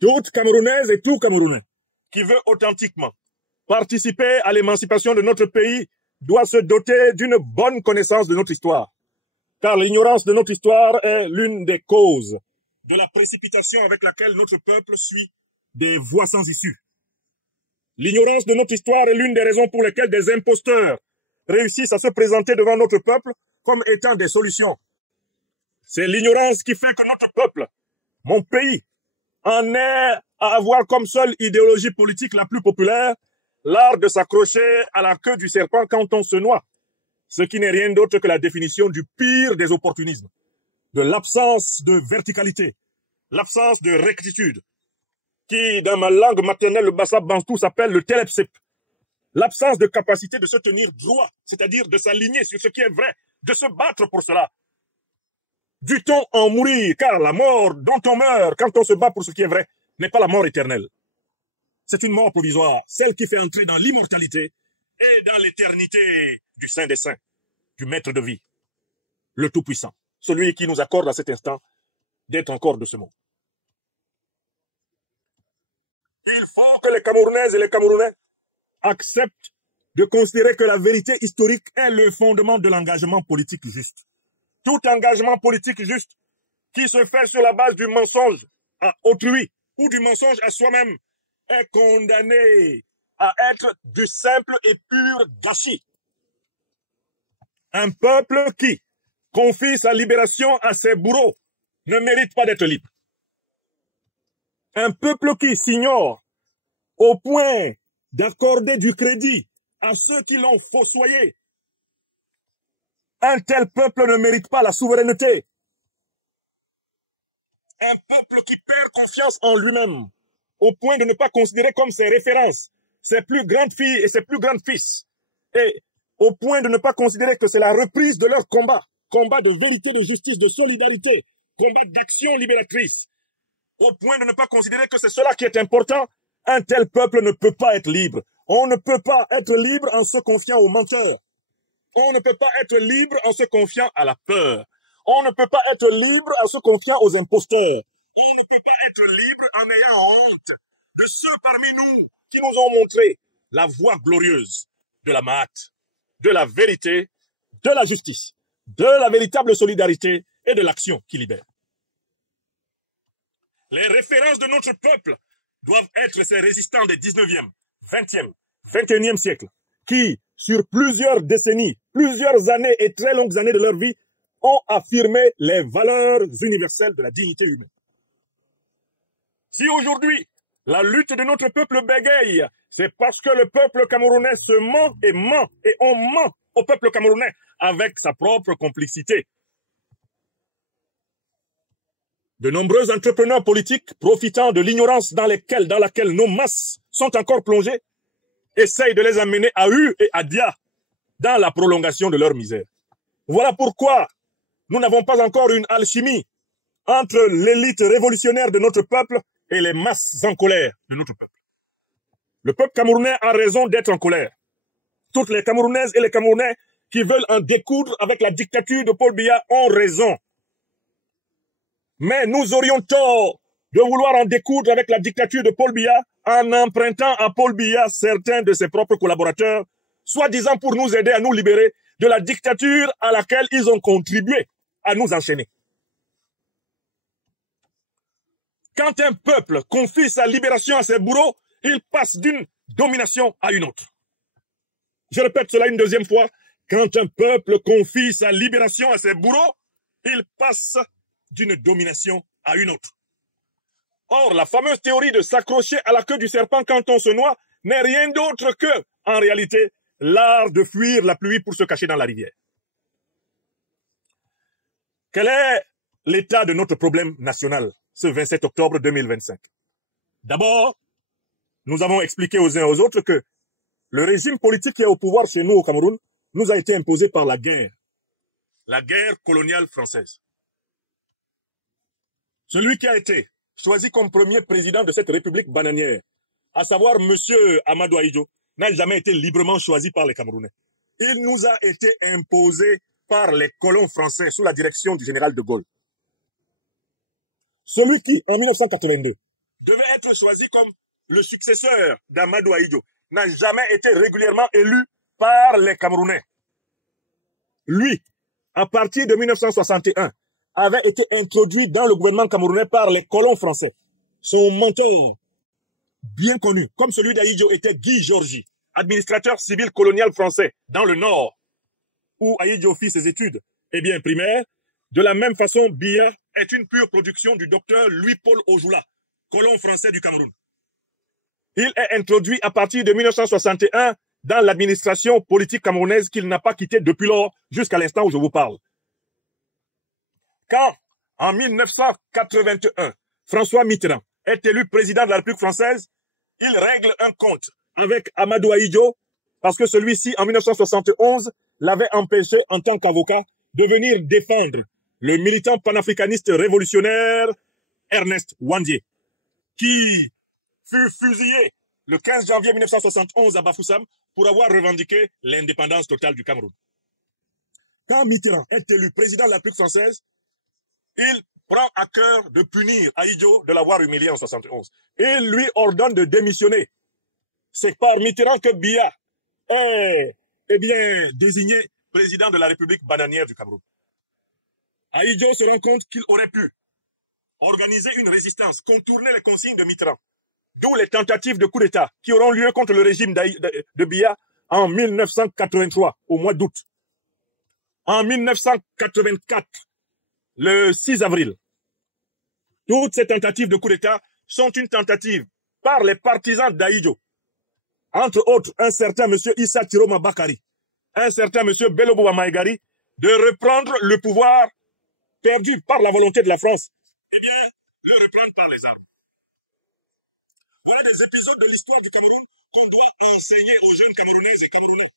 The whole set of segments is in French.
Toute Camerounaise et tout Camerounais qui veut authentiquement participer à l'émancipation de notre pays doit se doter d'une bonne connaissance de notre histoire. Car l'ignorance de notre histoire est l'une des causes de la précipitation avec laquelle notre peuple suit des voies sans issue. L'ignorance de notre histoire est l'une des raisons pour lesquelles des imposteurs réussissent à se présenter devant notre peuple comme étant des solutions. C'est l'ignorance qui fait que notre peuple, mon pays, en est à avoir comme seule idéologie politique la plus populaire l'art de s'accrocher à la queue du serpent quand on se noie, ce qui n'est rien d'autre que la définition du pire des opportunismes, de l'absence de verticalité, l'absence de rectitude, qui, dans ma langue maternelle, le bassa bantou, s'appelle le telepsep. L'absence de capacité de se tenir droit, c'est-à-dire de s'aligner sur ce qui est vrai, de se battre pour cela. Dut-on en mourir, car la mort dont on meurt quand on se bat pour ce qui est vrai n'est pas la mort éternelle. C'est une mort provisoire, celle qui fait entrer dans l'immortalité et dans l'éternité du Saint des Saints, du Maître de vie, le Tout-Puissant, celui qui nous accorde à cet instant d'être encore de ce monde. Il faut que les Camerounaises et les Camerounais acceptent de considérer que la vérité historique est le fondement de l'engagement politique juste. Tout engagement politique juste qui se fait sur la base du mensonge à autrui ou du mensonge à soi-même est condamné à être du simple et pur gâchis. Un peuple qui confie sa libération à ses bourreaux ne mérite pas d'être libre. Un peuple qui s'ignore au point d'accorder du crédit à ceux qui l'ont fossoyé, un tel peuple ne mérite pas la souveraineté. Un peuple qui perd confiance en lui-même au point de ne pas considérer comme ses références ses plus grandes filles et ses plus grands fils, et au point de ne pas considérer que c'est la reprise de leur combat, combat de vérité, de justice, de solidarité, combat d'action libératrice, au point de ne pas considérer que c'est cela qui est important. Un tel peuple ne peut pas être libre. On ne peut pas être libre en se confiant aux menteurs. On ne peut pas être libre en se confiant à la peur. On ne peut pas être libre en se confiant aux imposteurs. On ne peut pas être libre en ayant honte de ceux parmi nous qui nous ont montré la voie glorieuse de la Mahat, de la vérité, de la justice, de la véritable solidarité et de l'action qui libère. Les références de notre peuple doivent être ces résistants des 19e, 20e, 21e siècles qui, sur plusieurs décennies, plusieurs années et très longues années de leur vie, ont affirmé les valeurs universelles de la dignité humaine. Si aujourd'hui, la lutte de notre peuple bégaye, c'est parce que le peuple camerounais se ment, et on ment au peuple camerounais avec sa propre complicité. De nombreux entrepreneurs politiques, profitant de l'ignorance dans laquelle nos masses sont encore plongées, essayent de les amener à U et à Dia dans la prolongation de leur misère. Voilà pourquoi nous n'avons pas encore une alchimie entre l'élite révolutionnaire de notre peuple et les masses en colère de notre peuple. Le peuple camerounais a raison d'être en colère. Toutes les Camerounaises et les Camerounais qui veulent en découdre avec la dictature de Paul Biya ont raison. Mais nous aurions tort de vouloir en découdre avec la dictature de Paul Biya en empruntant à Paul Biya certains de ses propres collaborateurs, soi-disant pour nous aider à nous libérer de la dictature à laquelle ils ont contribué à nous enchaîner. Quand un peuple confie sa libération à ses bourreaux, il passe d'une domination à une autre. Je répète cela une deuxième fois. Quand un peuple confie sa libération à ses bourreaux, il passe d'une domination à une autre. Or, la fameuse théorie de s'accrocher à la queue du serpent quand on se noie n'est rien d'autre que, en réalité, l'art de fuir la pluie pour se cacher dans la rivière. Quel est l'état de notre problème national ce 27 octobre 2025? D'abord, nous avons expliqué aux uns et aux autres que le régime politique qui est au pouvoir chez nous au Cameroun nous a été imposé par la guerre coloniale française. Celui qui a été choisi comme premier président de cette république bananière, à savoir M. Amadou Ahidjo, n'a jamais été librement choisi par les Camerounais. Il nous a été imposé par les colons français sous la direction du général de Gaulle. Celui qui, en 1982, devait être choisi comme le successeur d'Amadou Ahidjo, n'a jamais été régulièrement élu par les Camerounais. Lui, à partir de 1961, avait été introduit dans le gouvernement camerounais par les colons français. Son mentor, bien connu, comme celui d'Ahidjo, était Guy Georgi, administrateur civil colonial français dans le Nord, où Ahidjo fit ses études, et bien primaires. De la même façon, Biya est une pure production du docteur Louis-Paul Ojoula, colon français du Cameroun. Il est introduit à partir de 1961 dans l'administration politique camerounaise qu'il n'a pas quittée depuis lors jusqu'à l'instant où je vous parle. Quand, en 1981, François Mitterrand est élu président de la République française, il règle un compte avec Amadou Ahidjo parce que celui-ci, en 1971, l'avait empêché en tant qu'avocat de venir défendre le militant panafricaniste révolutionnaire Ernest Ouandié, qui fut fusillé le 15 janvier 1971 à Bafoussam pour avoir revendiqué l'indépendance totale du Cameroun. Quand Mitterrand est élu président de la République française, il prend à cœur de punir Ahidjo de l'avoir humilié en 1971. Il lui ordonne de démissionner. C'est par Mitterrand que Biya est désigné président de la République bananière du Cameroun. Ahidjo se rend compte qu'il aurait pu organiser une résistance, contourner les consignes de Mitterrand, d'où les tentatives de coup d'État qui auront lieu contre le régime de Biya en 1983, au mois d'août. En 1984, le 6 avril, toutes ces tentatives de coup d'État sont une tentative par les partisans d'Ahidjo, entre autres un certain M. Issa Tiroma Bakari, un certain M. Belobo Maïgari, de reprendre le pouvoir perdu par la volonté de la France, eh bien, le reprendre par les armes. Voilà des épisodes de l'histoire du Cameroun qu'on doit enseigner aux jeunes Camerounaises et Camerounais.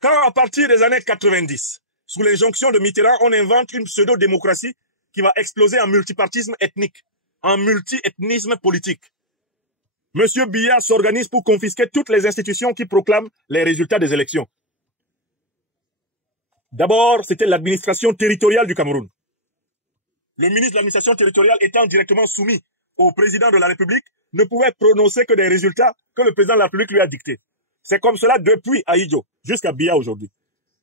Quand, à partir des années 90, sous l'injonction de Mitterrand, on invente une pseudo-démocratie qui va exploser en multipartisme ethnique, en multi-ethnisme politique, M. Biya s'organise pour confisquer toutes les institutions qui proclament les résultats des élections. D'abord, c'était l'administration territoriale du Cameroun. Le ministre de l'administration territoriale étant directement soumis au président de la République, ne pouvait prononcer que des résultats que le président de la République lui a dictés. C'est comme cela depuis Ahidjo jusqu'à Biya aujourd'hui.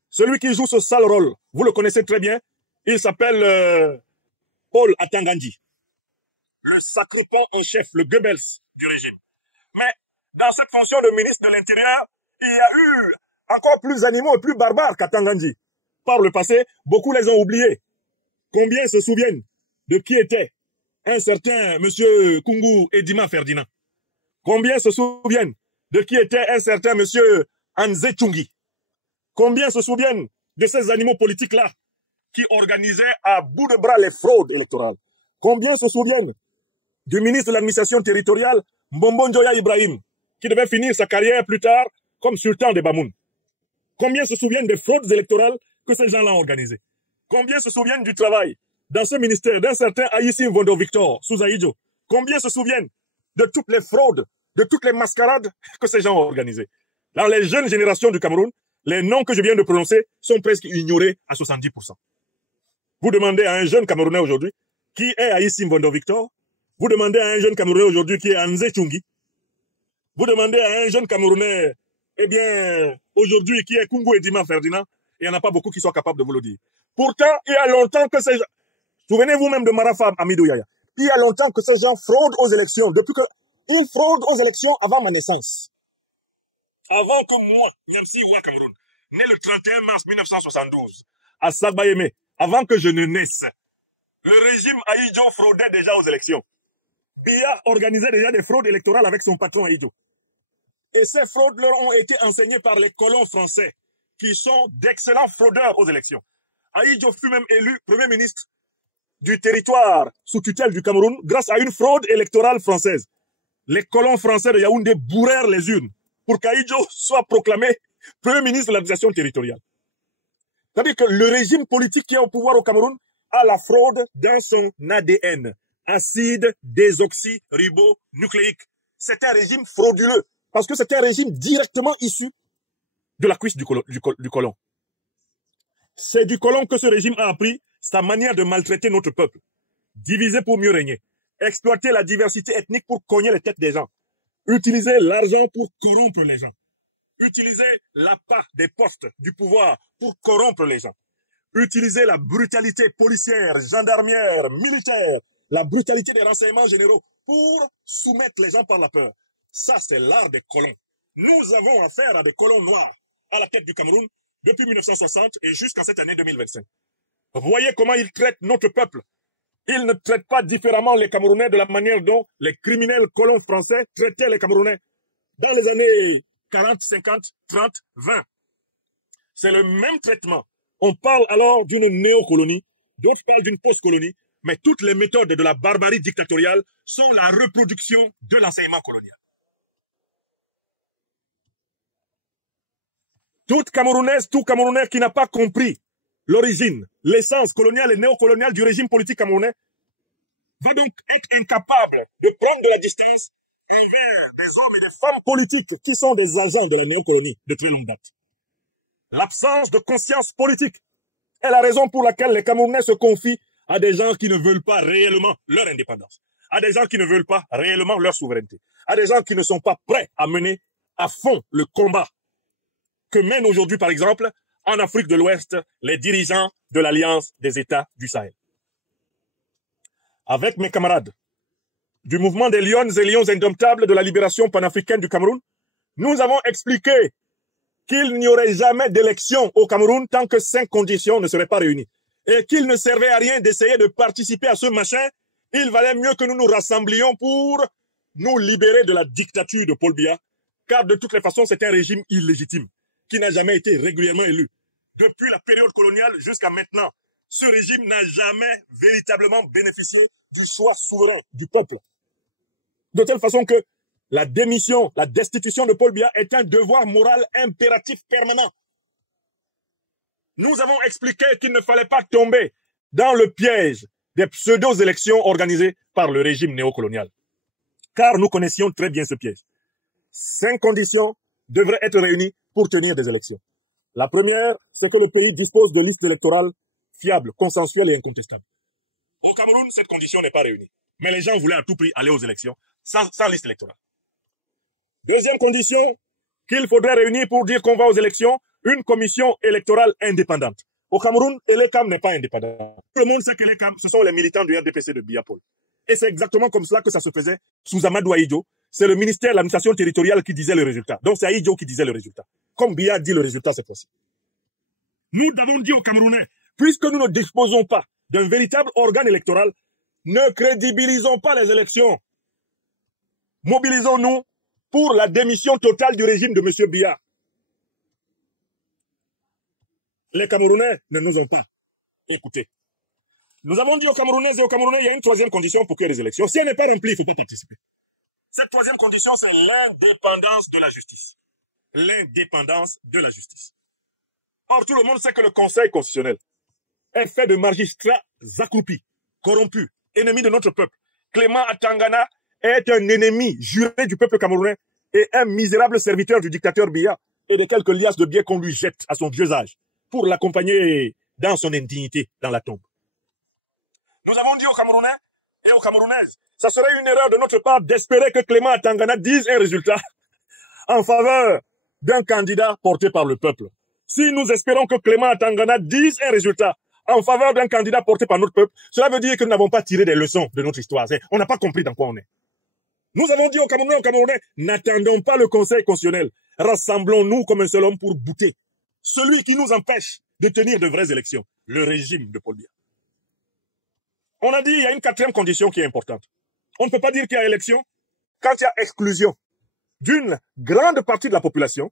Celui qui joue ce sale rôle, vous le connaissez très bien, il s'appelle Paul Atangandji. Le sacre-pont en chef, le Goebbels du régime. Mais dans cette fonction de ministre de l'Intérieur, il y a eu encore plus animaux et plus barbares qu'Atangandji. Par le passé, beaucoup les ont oubliés. Combien se souviennent de qui était un certain M. Kungu Edima Ferdinand? Combien se souviennent de qui était un certain M. Anze Tchungi? Combien se souviennent de ces animaux politiques-là qui organisaient à bout de bras les fraudes électorales? Combien se souviennent du ministre de l'administration territoriale, Mbombo Njoya Ibrahim, qui devait finir sa carrière plus tard comme sultan des Bamoun? Combien se souviennent des fraudes électorales que ces gens-là ont organisées? Combien se souviennent du travail dans ce ministère d'un certain Aïssim Vondo Victor sous Ahidjo? Combien se souviennent de toutes les fraudes, de toutes les mascarades que ces gens ont organisées? Dans les jeunes générations du Cameroun, les noms que je viens de prononcer sont presque ignorés à 70%. Vous demandez à un jeune Camerounais aujourd'hui qui est Aïssim Vondo Victor. Vous demandez à un jeune Camerounais aujourd'hui qui est Anze Tchungi. Vous demandez à un jeune Camerounais, eh bien, aujourd'hui qui est Kungu Edima Ferdinand. Il n'y en a pas beaucoup qui sont capables de vous le dire. Pourtant, il y a longtemps que ces gens... Souvenez-vous même de Marafam Amidou Yaya. Il y a longtemps que ces gens fraudent aux élections. Depuis que... Ils fraudent aux élections avant ma naissance. Avant que moi, Nyamsi Ouah Cameroun, né le 31 mars 1972, à Sagbayeme, avant que je ne naisse, le régime Ahidjo fraudait déjà aux élections. Biya organisait déjà des fraudes électorales avec son patron Ahidjo. Et ces fraudes leur ont été enseignées par les colons français, qui sont d'excellents fraudeurs aux élections. Ahidjo fut même élu Premier ministre du territoire sous tutelle du Cameroun grâce à une fraude électorale française. Les colons français de Yaoundé bourrèrent les urnes pour qu'Ahidjo soit proclamé Premier ministre de l'administration territoriale. C'est-à-dire que le régime politique qui est au pouvoir au Cameroun a la fraude dans son ADN. Acide désoxyribonucléique. C'est un régime frauduleux parce que c'est un régime directement issu de la cuisse du colon. C'est du colon que ce régime a appris sa manière de maltraiter notre peuple, diviser pour mieux régner, exploiter la diversité ethnique pour cogner les têtes des gens, utiliser l'argent pour corrompre les gens, utiliser l'appât des postes du pouvoir pour corrompre les gens, utiliser la brutalité policière, gendarmière, militaire, la brutalité des renseignements généraux pour soumettre les gens par la peur. Ça, c'est l'art des colons. Nous avons affaire à des colons noirs à la tête du Cameroun depuis 1960 et jusqu'à cette année 2025. Voyez comment ils traitent notre peuple. Ils ne traitent pas différemment les Camerounais de la manière dont les criminels colons français traitaient les Camerounais dans les années 40, 50, 30, 20. C'est le même traitement. On parle alors d'une néocolonie, d'autres parlent d'une post-colonie, mais toutes les méthodes de la barbarie dictatoriale sont la reproduction de l'enseignement colonial. Toute Camerounaise, tout Camerounais qui n'a pas compris l'origine, l'essence coloniale et néocoloniale du régime politique camerounais va donc être incapable de prendre de la distance envers des hommes et des femmes politiques qui sont des agents de la néocolonie de très longue date. L'absence de conscience politique est la raison pour laquelle les Camerounais se confient à des gens qui ne veulent pas réellement leur indépendance, à des gens qui ne veulent pas réellement leur souveraineté, à des gens qui ne sont pas prêts à mener à fond le combat que mènent aujourd'hui, par exemple, en Afrique de l'Ouest, les dirigeants de l'Alliance des États du Sahel. Avec mes camarades du mouvement des Lions et Lions indomptables de la libération panafricaine du Cameroun, nous avons expliqué qu'il n'y aurait jamais d'élection au Cameroun tant que 5 conditions ne seraient pas réunies. Et qu'il ne servait à rien d'essayer de participer à ce machin. Il valait mieux que nous nous rassemblions pour nous libérer de la dictature de Paul Biya, car de toutes les façons, c'est un régime illégitime qui n'a jamais été régulièrement élu. Depuis la période coloniale jusqu'à maintenant, ce régime n'a jamais véritablement bénéficié du choix souverain du peuple. De telle façon que la démission, la destitution de Paul Biya est un devoir moral impératif permanent. Nous avons expliqué qu'il ne fallait pas tomber dans le piège des pseudo-élections organisées par le régime néocolonial. Car nous connaissions très bien ce piège. 5 conditions devraient être réunies pour tenir des élections. La première, c'est que le pays dispose de listes électorales fiables, consensuelles et incontestables. Au Cameroun, cette condition n'est pas réunie. Mais les gens voulaient à tout prix aller aux élections sans liste électorale. Deuxième condition, qu'il faudrait réunir pour dire qu'on va aux élections, une commission électorale indépendante. Au Cameroun, l'ECAM n'est pas indépendant. Tout le monde sait que l'ECAM, ce sont les militants du RDPC de Biya Paul. Et c'est exactement comme cela que ça se faisait sous Amadou Ahidjo. C'est le ministère de l'administration territoriale qui disait le résultat. Donc c'est Ahidjo qui disait le résultat. Comme Biya dit le résultat cette fois-ci. Nous avons dit aux Camerounais, puisque nous ne disposons pas d'un véritable organe électoral, ne crédibilisons pas les élections. Mobilisons-nous pour la démission totale du régime de M. Biya. Les Camerounais ne nous ont pas écoutés. Nous avons dit aux Camerounais et aux Camerounais, il y a une troisième condition pour qu'il y ait des élections. Si elle n'est pas remplie, il ne faut pas participer. Cette troisième condition, c'est l'indépendance de la justice. L'indépendance de la justice. Or, tout le monde sait que le Conseil constitutionnel est fait de magistrats accroupis, corrompus, ennemis de notre peuple. Clément Atangana est un ennemi juré du peuple camerounais et un misérable serviteur du dictateur Biya et des quelques liasses de biais qu'on lui jette à son vieux âge pour l'accompagner dans son indignité dans la tombe. Nous avons dit aux Camerounais et aux Camerounaises, ça serait une erreur de notre part d'espérer que Clément Atangana dise un résultat en faveur d'un candidat porté par le peuple. Si nous espérons que Clément Atangana dise un résultat en faveur d'un candidat porté par notre peuple, cela veut dire que nous n'avons pas tiré des leçons de notre histoire. On n'a pas compris dans quoi on est. Nous avons dit aux Camerounais, n'attendons pas le Conseil constitutionnel. Rassemblons-nous comme un seul homme pour bouter celui qui nous empêche de tenir de vraies élections, le régime de Paul Biya. On a dit il y a une 4e condition qui est importante. On ne peut pas dire qu'il y a élection quand il y a exclusion d'une grande partie de la population,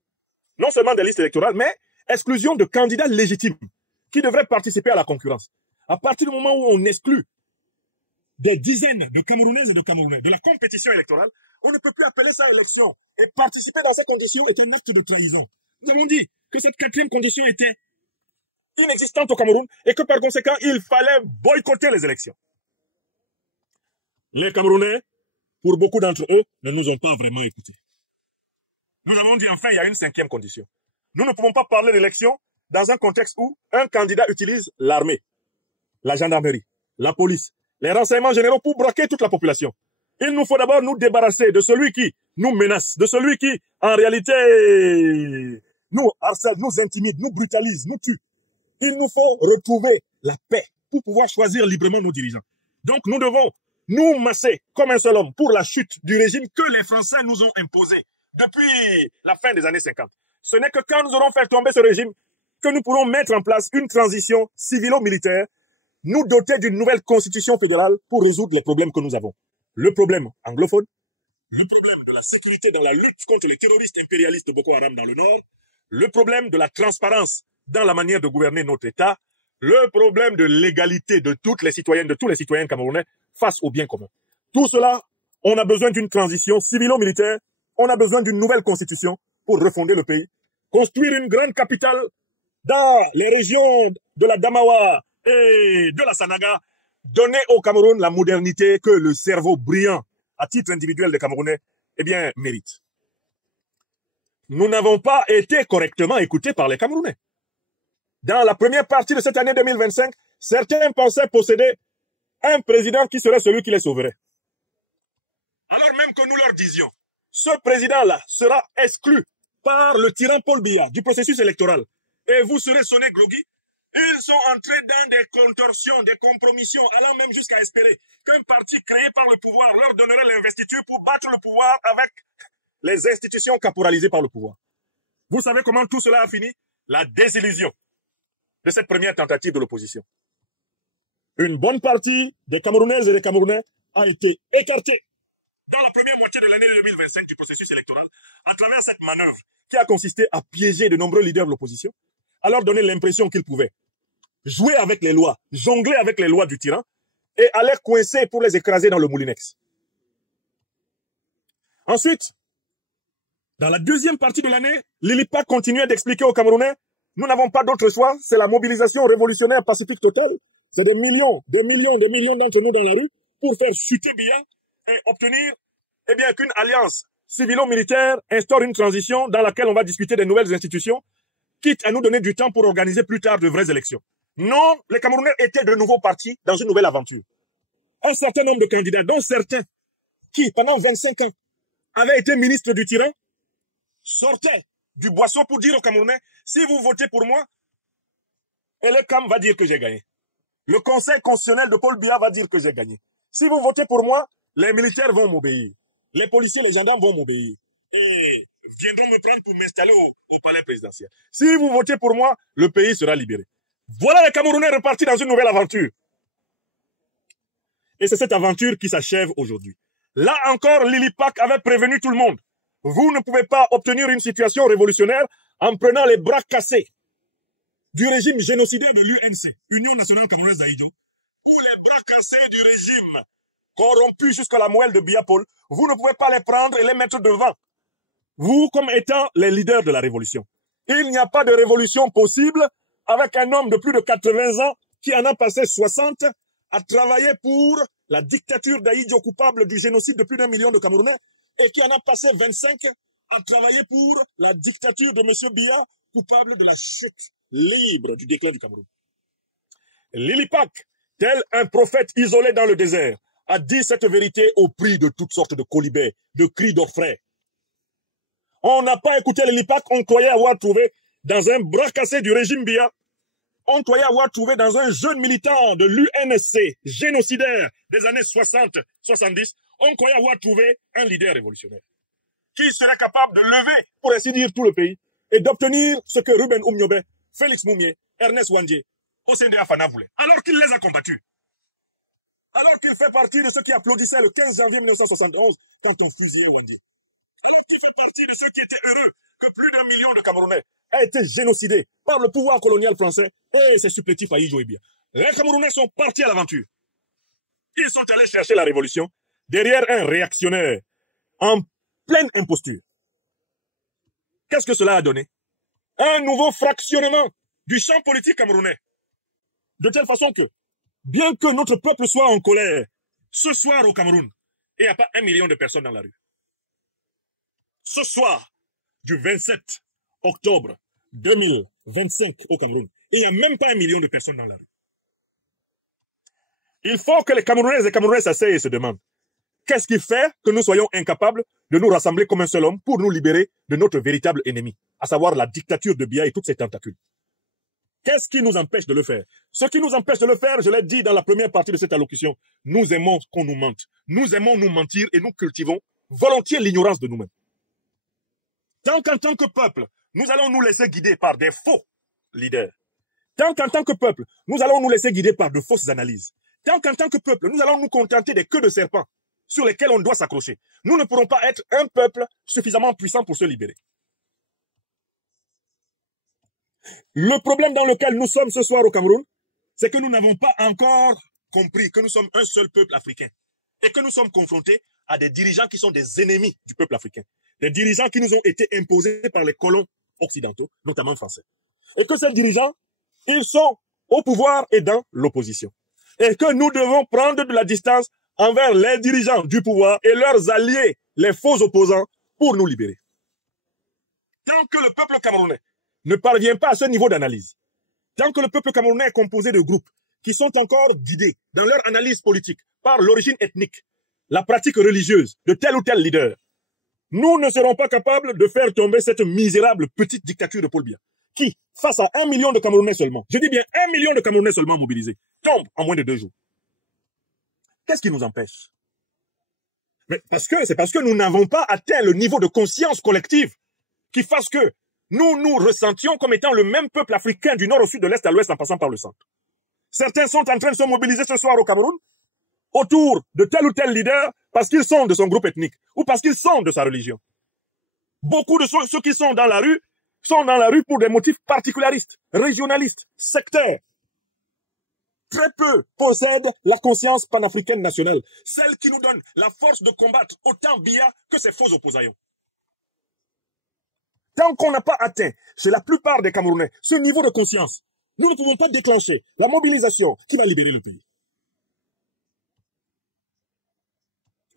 non seulement des listes électorales, mais exclusion de candidats légitimes qui devraient participer à la concurrence. À partir du moment où on exclut des dizaines de Camerounaises et de Camerounais de la compétition électorale, on ne peut plus appeler ça élection. Et participer dans ces conditions est un acte de trahison. Nous avons dit que cette 4e condition était inexistante au Cameroun et que par conséquent, il fallait boycotter les élections. Les Camerounais, pour beaucoup d'entre eux, ne nous ont pas vraiment écoutés. Nous avons dit enfin, il y a une 5e condition. Nous ne pouvons pas parler d'élection dans un contexte où un candidat utilise l'armée, la gendarmerie, la police, les renseignements généraux pour braquer toute la population. Il nous faut d'abord nous débarrasser de celui qui nous menace, de celui qui, en réalité, nous harcèle, nous intimide, nous brutalise, nous tue. Il nous faut retrouver la paix pour pouvoir choisir librement nos dirigeants. Donc nous devons nous masser comme un seul homme pour la chute du régime que les Français nous ont imposé depuis la fin des années 50. Ce n'est que quand nous aurons fait tomber ce régime que nous pourrons mettre en place une transition civilo-militaire, nous doter d'une nouvelle constitution fédérale pour résoudre les problèmes que nous avons. Le problème anglophone, le problème de la sécurité dans la lutte contre les terroristes impérialistes de Boko Haram dans le nord, le problème de la transparence dans la manière de gouverner notre État, le problème de l'égalité de toutes les citoyennes, de tous les citoyens camerounais face au bien commun. Tout cela, on a besoin d'une transition civilo-militaire, on a besoin d'une nouvelle constitution pour refonder le pays, construire une grande capitale dans les régions de la Damawa et de la Sanaga, donner au Cameroun la modernité que le cerveau brillant à titre individuel des Camerounais, eh bien, mérite. Nous n'avons pas été correctement écoutés par les Camerounais. Dans la première partie de cette année 2025, certains pensaient posséder un président qui serait celui qui les sauverait. Alors même que nous leur disions, ce président-là sera exclu par le tyran Paul Biya du processus électoral et vous serez sonné groggy, ils sont entrés dans des contorsions, des compromissions, allant même jusqu'à espérer qu'un parti créé par le pouvoir leur donnerait l'investiture pour battre le pouvoir avec les institutions caporalisées par le pouvoir. Vous savez comment tout cela a fini? La désillusion de cette première tentative de l'opposition. Une bonne partie des Camerounaises et des Camerounais a été écartée dans la première moitié de l'année 2025 du processus électoral à travers cette manœuvre qui a consisté à piéger de nombreux leaders de l'opposition, à leur donner l'impression qu'ils pouvaient jouer avec les lois, jongler avec les lois du tyran et à les coincer pour les écraser dans le moulinex. Ensuite, dans la deuxième partie de l'année, l'ILIPAC continuait d'expliquer aux Camerounais « Nous n'avons pas d'autre choix, c'est la mobilisation révolutionnaire pacifique totale. C'est des millions d'entre nous dans la rue pour faire chuter Biya et obtenir eh bien, qu'une alliance civilo-militaire instaure une transition dans laquelle on va discuter des nouvelles institutions, quitte à nous donner du temps pour organiser plus tard de vraies élections. » Non, les Camerounais étaient de nouveau partis dans une nouvelle aventure. Un certain nombre de candidats, dont certains qui, pendant 25 ans, avaient été ministres du tyran, sortaient du boisseau pour dire aux Camerounais, si vous votez pour moi, et le CAM va dire que j'ai gagné. Le Conseil constitutionnel de Paul Biya va dire que j'ai gagné. Si vous votez pour moi, les militaires vont m'obéir. Les policiers, les gendarmes vont m'obéir. Et viendront me prendre pour m'installer au palais présidentiel. Si vous votez pour moi, le pays sera libéré. Voilà les Camerounais repartis dans une nouvelle aventure. Et c'est cette aventure qui s'achève aujourd'hui. Là encore, l'ILIPAC avait prévenu tout le monde. Vous ne pouvez pas obtenir une situation révolutionnaire en prenant les bras cassés du régime génocidé de l'UNC, Union nationale camerounaise d'Aïdjo, ou les bras cassés du régime corrompu jusqu'à la moelle de Biya Paul. Vous ne pouvez pas les prendre et les mettre devant. Vous, comme étant les leaders de la révolution. Il n'y a pas de révolution possible avec un homme de plus de 80 ans qui en a passé 60 à travailler pour la dictature d'Aïdjo coupable du génocide de plus d'1 million de Camerounais et qui en a passé 25 à travailler pour la dictature de M. Biya coupable de la chute libre du déclin du Cameroun. L'ILIPAC, tel un prophète isolé dans le désert, a dit cette vérité au prix de toutes sortes de colibets, de cris d'orfraie. On n'a pas écouté l'ILIPAC, on croyait avoir trouvé dans un bras cassé du régime Biya, on croyait avoir trouvé dans un jeune militant de l'UNC, génocidaire des années 60-70, on croyait avoir trouvé un leader révolutionnaire qui serait capable de lever, pour ainsi dire, tout le pays et d'obtenir ce que Ruben Oumniobé, Félix Moumié, Ernest Wandje, Osende Afana voulaient, alors qu'il les a combattus. Alors qu'il fait partie de ceux qui applaudissaient le 15 janvier 1971 quand on fusillait Wandje. Alors qu'il fait partie de ceux qui étaient heureux que plus d'1 million de Camerounais a été génocidé par le pouvoir colonial français et ses supplétifs à Aïdjo et Biya. Les Camerounais sont partis à l'aventure. Ils sont allés chercher la révolution derrière un réactionnaire en pleine imposture. Qu'est-ce que cela a donné? Un nouveau fractionnement du champ politique camerounais. De telle façon que, bien que notre peuple soit en colère, ce soir au Cameroun, il n'y a pas 1 million de personnes dans la rue. Ce soir, du 27 octobre 2025 au Cameroun, il n'y a même pas 1 million de personnes dans la rue. Il faut que les Camerounaises et Camerounais s'asseyent et se demandent qu'est-ce qui fait que nous soyons incapables de nous rassembler comme un seul homme pour nous libérer de notre véritable ennemi, à savoir la dictature de Biya et toutes ses tentacules. Qu'est-ce qui nous empêche de le faire? Ce qui nous empêche de le faire, je l'ai dit dans la première partie de cette allocution, nous aimons qu'on nous mente. Nous aimons nous mentir et nous cultivons volontiers l'ignorance de nous-mêmes. Tant qu'en tant que peuple, nous allons nous laisser guider par des faux leaders. Tant qu'en tant que peuple, nous allons nous laisser guider par de fausses analyses. Tant qu'en tant que peuple, nous allons nous contenter des queues de serpents sur lesquels on doit s'accrocher. Nous ne pourrons pas être un peuple suffisamment puissant pour se libérer. Le problème dans lequel nous sommes ce soir au Cameroun, c'est que nous n'avons pas encore compris que nous sommes un seul peuple africain et que nous sommes confrontés à des dirigeants qui sont des ennemis du peuple africain, des dirigeants qui nous ont été imposés par les colons occidentaux, notamment français. Et que ces dirigeants, ils sont au pouvoir et dans l'opposition. Et que nous devons prendre de la distance envers les dirigeants du pouvoir et leurs alliés, les faux opposants, pour nous libérer. Tant que le peuple camerounais ne parvient pas à ce niveau d'analyse, tant que le peuple camerounais est composé de groupes qui sont encore guidés dans leur analyse politique par l'origine ethnique, la pratique religieuse de tel ou tel leader, nous ne serons pas capables de faire tomber cette misérable petite dictature de Paul Biya, qui, face à 1 million de Camerounais seulement, je dis bien 1 million de Camerounais seulement mobilisés, tombe en moins de 2 jours. Qu'est-ce qui nous empêche? C'est parce que nous n'avons pas atteint le niveau de conscience collective qui fasse que nous nous ressentions comme étant le même peuple africain du nord au sud, de l'est à l'ouest, en passant par le centre. Certains sont en train de se mobiliser ce soir au Cameroun autour de tel ou tel leader parce qu'ils sont de son groupe ethnique ou parce qu'ils sont de sa religion. Beaucoup de ceux qui sont dans la rue pour des motifs particularistes, régionalistes, sectaires. Très peu possèdent la conscience panafricaine nationale, celle qui nous donne la force de combattre autant Biya que ses faux opposants. Tant qu'on n'a pas atteint, chez la plupart des Camerounais, ce niveau de conscience, nous ne pouvons pas déclencher la mobilisation qui va libérer le pays.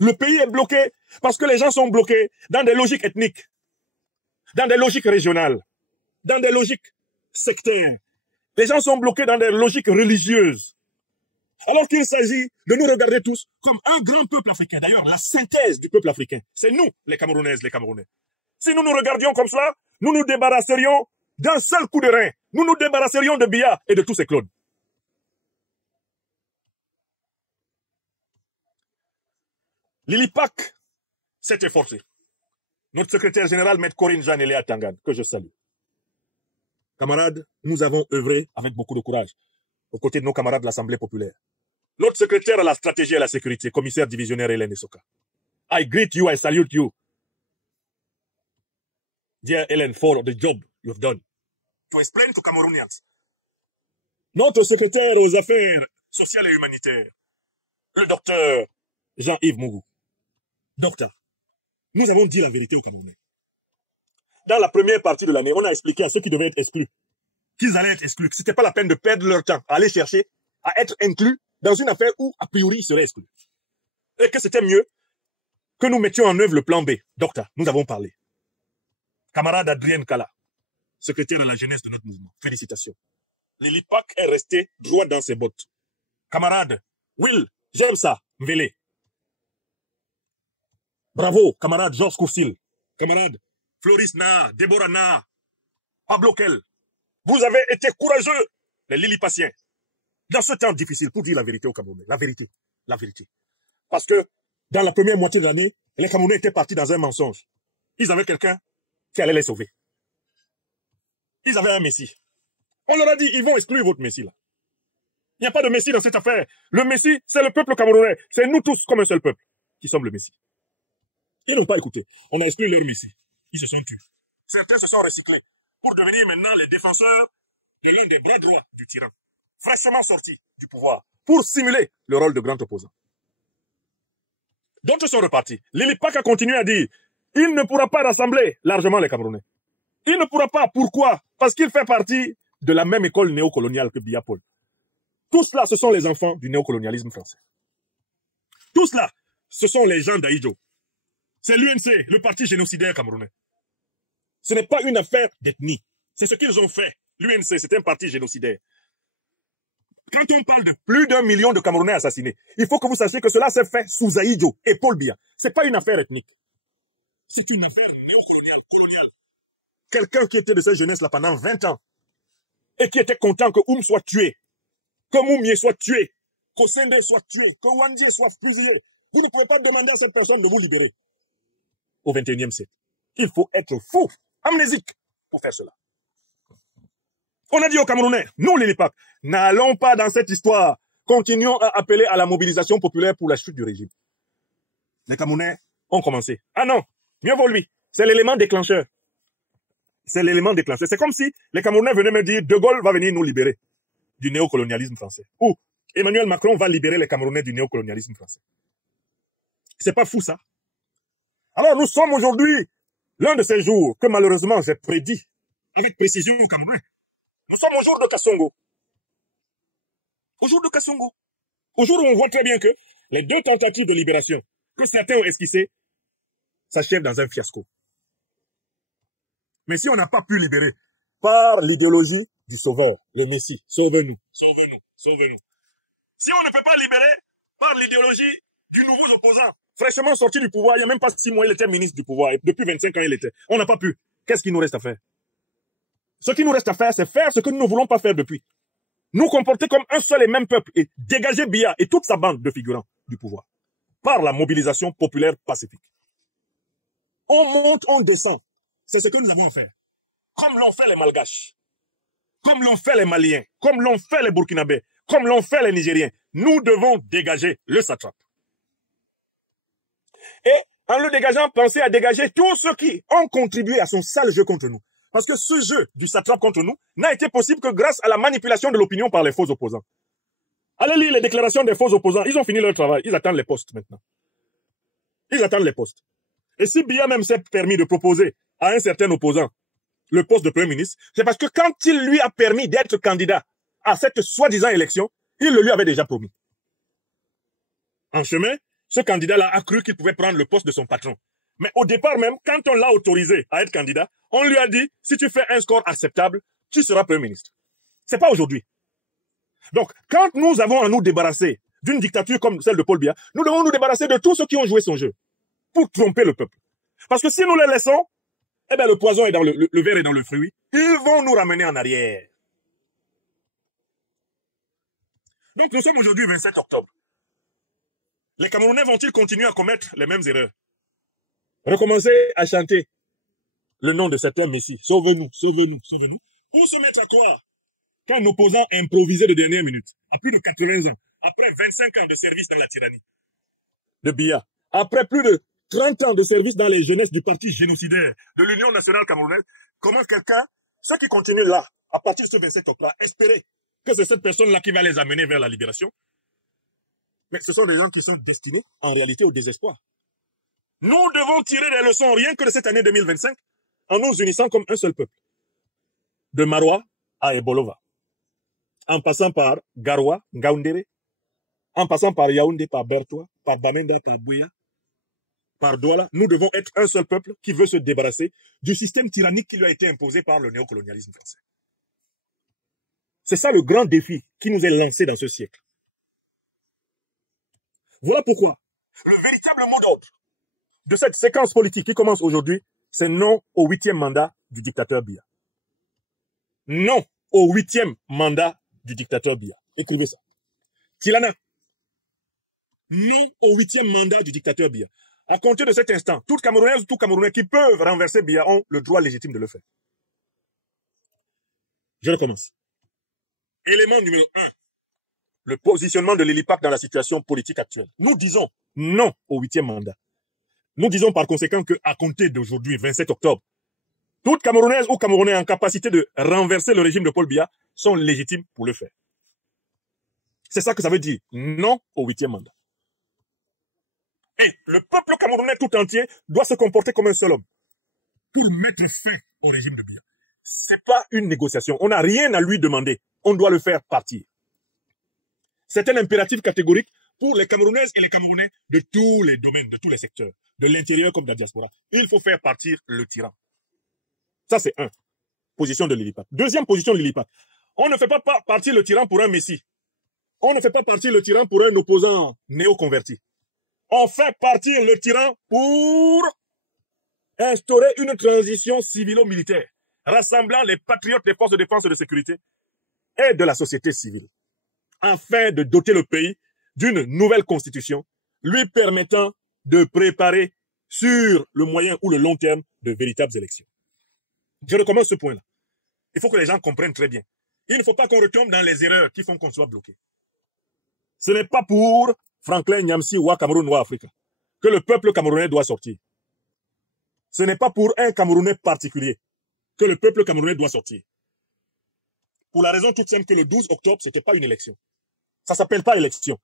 Le pays est bloqué parce que les gens sont bloqués dans des logiques ethniques, dans des logiques régionales, dans des logiques sectaires. Les gens sont bloqués dans des logiques religieuses. Alors qu'il s'agit de nous regarder tous comme un grand peuple africain. D'ailleurs, la synthèse du peuple africain, c'est nous, les Camerounaises, les Camerounais. Si nous nous regardions comme cela, nous nous débarrasserions d'un seul coup de rein. Nous nous débarrasserions de Biya et de tous ses clones. L'ILIPAC s'est efforcé. Notre secrétaire général, Maître Corinne Jeanne Eléa Tangan, que je salue. Camarades, nous avons œuvré avec beaucoup de courage aux côtés de nos camarades de l'Assemblée populaire. Notre secrétaire à la stratégie et à la sécurité, commissaire divisionnaire Hélène Esoka. I greet you, I salute you. Dear Hélène, for the job you've done to explain to Cameroonians. Notre secrétaire aux affaires sociales et humanitaires, le docteur Jean-Yves Mougou. Docteur, nous avons dit la vérité aux Camerounais. Dans la première partie de l'année, on a expliqué à ceux qui devaient être exclus qu'ils allaient être exclus, que ce n'était pas la peine de perdre leur temps à aller chercher à être inclus dans une affaire où, a priori, ils seraient exclus. Et que c'était mieux que nous mettions en œuvre le plan B. Docteur, nous avons parlé. Camarade Adrien Kala, secrétaire de la jeunesse de notre mouvement. Félicitations. L'ILIPAC est resté droit dans ses bottes. Camarade Will, j'aime ça, Mvele. Bravo, camarade Georges Coursil. Camarade Floris Na, Déborah Na, Pablo Kel. Vous avez été courageux, les Lilipaciens, dans ce temps difficile, pour dire la vérité aux Camerounais. La vérité. La vérité. Parce que, dans la première moitié de l'année, les Camerounais étaient partis dans un mensonge. Ils avaient quelqu'un qui allait les sauver. Ils avaient un messie. On leur a dit, ils vont exclure votre messie là. Il n'y a pas de messie dans cette affaire. Le messie, c'est le peuple camerounais. C'est nous tous, comme un seul peuple, qui sommes le messie. Ils n'ont pas écouté. On a exclu leur messie. Ils se sont tués. Certains se sont recyclés pour devenir maintenant les défenseurs de l'un des bras droits du tyran, fraîchement sortis du pouvoir, pour simuler le rôle de grand opposant. D'autres sont repartis. L'ILIPAC a continué à dire, il ne pourra pas rassembler largement les Camerounais. Il ne pourra pas. Pourquoi? Parce qu'il fait partie de la même école néocoloniale que Biya Paul. Tout cela, ce sont les enfants du néocolonialisme français. Tout cela, ce sont les gens d'Aïdjo. C'est l'UNC, le parti génocidaire camerounais. Ce n'est pas une affaire d'ethnie. C'est ce qu'ils ont fait. L'UNC, c'est un parti génocidaire. Quand on parle de plus d'1 million de Camerounais assassinés, il faut que vous sachiez que cela s'est fait sous Ahidjo et Paul Biya. C'est pas une affaire ethnique. C'est une affaire néocoloniale, coloniale. Quelqu'un qui était de cette jeunesse-là pendant 20 ans et qui était content que Oum soit tué, que Moumie soit tué, qu'Osende soit tué, que Wandie soit fusillé. Vous ne pouvez pas demander à cette personne de vous libérer au XXIe siècle. Il faut être fou, amnésique, pour faire cela. On a dit aux Camerounais, nous les Lipak, n'allons pas dans cette histoire. Continuons à appeler à la mobilisation populaire pour la chute du régime. Les Camerounais ont commencé. Ah non, mieux vaut lui. C'est l'élément déclencheur. C'est l'élément déclencheur. C'est comme si les Camerounais venaient me dire, De Gaulle va venir nous libérer du néocolonialisme français. Ou Emmanuel Macron va libérer les Camerounais du néocolonialisme français. C'est pas fou ça? Alors nous sommes aujourd'hui l'un de ces jours que malheureusement j'ai prédit avec précision aux Camerounais. Nous sommes au jour de Kassongo. Au jour de Kassongo. Au jour où on voit très bien que les deux tentatives de libération que certains ont esquissées s'achèvent dans un fiasco. Mais si on n'a pas pu libérer par l'idéologie du sauveur, le Messie, sauve-nous, sauve-nous, sauve-nous. Si on ne peut pas libérer par l'idéologie du nouveau opposant, fraîchement sorti du pouvoir, il n'y a même pas 6 mois, il était ministre du pouvoir, et depuis 25 ans il était. On n'a pas pu. Qu'est-ce qu'il nous reste à faire? Ce qui nous reste à faire, c'est faire ce que nous ne voulons pas faire depuis. Nous comporter comme un seul et même peuple et dégager Biya et toute sa bande de figurants du pouvoir par la mobilisation populaire pacifique. On monte, on descend. C'est ce que nous avons à faire. Comme l'ont fait les Malgaches, comme l'ont fait les Maliens, comme l'ont fait les Burkinabés, comme l'ont fait les Nigériens. Nous devons dégager le satrape. Et en le dégageant, pensez à dégager tous ceux qui ont contribué à son sale jeu contre nous. Parce que ce jeu du satrape contre nous n'a été possible que grâce à la manipulation de l'opinion par les faux opposants. Allez lire les déclarations des faux opposants. Ils ont fini leur travail. Ils attendent les postes maintenant. Ils attendent les postes. Et si Biya même s'est permis de proposer à un certain opposant le poste de Premier ministre, c'est parce que quand il lui a permis d'être candidat à cette soi-disant élection, il le lui avait déjà promis. En chemin, ce candidat-là a cru qu'il pouvait prendre le poste de son patron. Mais au départ même, quand on l'a autorisé à être candidat, on lui a dit, si tu fais un score acceptable, tu seras Premier ministre. C'est pas aujourd'hui. Donc, quand nous avons à nous débarrasser d'une dictature comme celle de Paul Biya, nous devons nous débarrasser de tous ceux qui ont joué son jeu pour tromper le peuple. Parce que si nous les laissons, eh bien, le poison est dans le verre est dans le fruit. Ils vont nous ramener en arrière. Donc, nous sommes aujourd'hui 27 octobre. Les Camerounais vont-ils continuer à commettre les mêmes erreurs? Recommencer à chanter le nom de cet homme Messie. Sauve-nous, sauve-nous, sauve-nous. Ou se mettre à croire qu'un opposant improvisé de dernière minute, à plus de 80 ans, après 25 ans de service dans la tyrannie de Biya, après plus de 30 ans de service dans les jeunesses du parti génocidaire de l'Union nationale camerounaise, comment quelqu'un, ceux qui continuent là, à partir de ce 27 octobre, espérer que c'est cette personne-là qui va les amener vers la libération? Mais ce sont des gens qui sont destinés, en réalité, au désespoir. Nous devons tirer des leçons, rien que de cette année 2025, en nous unissant comme un seul peuple. De Marois à Ebolova. En passant par Garoua, Ngaoundéré, en passant par Yaoundé, par Bertoua, par Bamenda, par Bouya, par Douala, nous devons être un seul peuple qui veut se débarrasser du système tyrannique qui lui a été imposé par le néocolonialisme français. C'est ça le grand défi qui nous est lancé dans ce siècle. Voilà pourquoi le véritable mot d'ordre de cette séquence politique qui commence aujourd'hui, c'est non au 8e mandat du dictateur Biya. Non au 8e mandat du dictateur Biya. Écrivez ça. Tilana. Non au 8e mandat du dictateur Biya. À compter de cet instant, toutes Camerounaises ou tous Camerounais qui peuvent renverser Biya ont le droit légitime de le faire. Je recommence. Élément numéro 1. Le positionnement de l'Elipak dans la situation politique actuelle. Nous disons non au 8e mandat. Nous disons par conséquent qu'à compter d'aujourd'hui, 27 octobre, toutes Camerounaises ou Camerounais en capacité de renverser le régime de Paul Biya sont légitimes pour le faire. C'est ça que ça veut dire, non au 8e mandat. Et le peuple camerounais tout entier doit se comporter comme un seul homme pour mettre fin au régime de Biya. C'est pas une négociation. On n'a rien à lui demander. On doit le faire partir. C'est un impératif catégorique pour les Camerounaises et les Camerounais de tous les domaines, de tous les secteurs, de l'intérieur comme de la diaspora. Il faut faire partir le tyran. Ça, c'est un. Position de l'Elipak. Deuxième position de l'Elipak. On ne fait pas partir le tyran pour un messie. On ne fait pas partir le tyran pour un opposant néo-converti. On fait partir le tyran pour instaurer une transition civilo-militaire, rassemblant les patriotes des forces de défense et de sécurité et de la société civile, afin de doter le pays d'une nouvelle constitution, lui permettant de préparer sur le moyen ou le long terme de véritables élections. Je recommence ce point-là. Il faut que les gens comprennent très bien. Il ne faut pas qu'on retombe dans les erreurs qui font qu'on soit bloqué. Ce n'est pas pour Franklin Nyamsi ou Cameroun ou Afrique que le peuple camerounais doit sortir. Ce n'est pas pour un Camerounais particulier que le peuple camerounais doit sortir. Pour la raison toute simple que le 12 octobre, ce n'était pas une élection. Ça ne s'appelle pas élection.